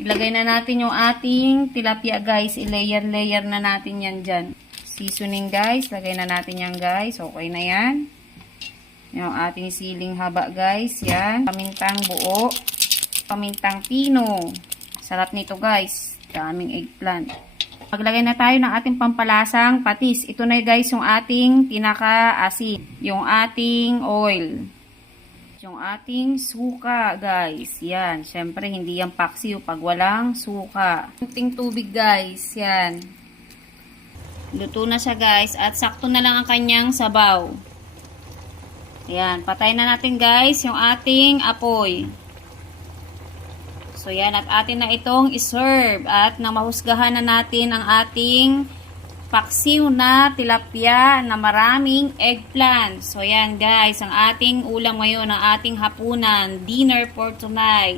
Ilagay na natin yung ating tilapia guys. I-layer-layer na natin yan dyan. Seasoning guys. Lagay na natin yan guys. Okay na yan. Yung ating siling haba guys. Yan. Pamintang buo. Pamintang pino. Sarap nito guys. Daming eggplant. Maglagay na tayo ng ating pampalasang patis. Ito na guys yung ating pinaka-asin. Yung ating oil. Yung ating suka, guys. Yan. Siyempre, hindi yan paksiw pag walang suka. Kunting tubig, guys. Yan. Luto na siya, guys. At sakto na lang ang kanyang sabaw. Yan. Patay na natin, guys, yung ating apoy. So, yan. At atin na itong iserve. At nang mahusgahan na natin ang ating paksiw na tilapia na maraming eggplant. So, yan guys, ang ating ulam ngayon, ang ating hapunan, dinner for tonight.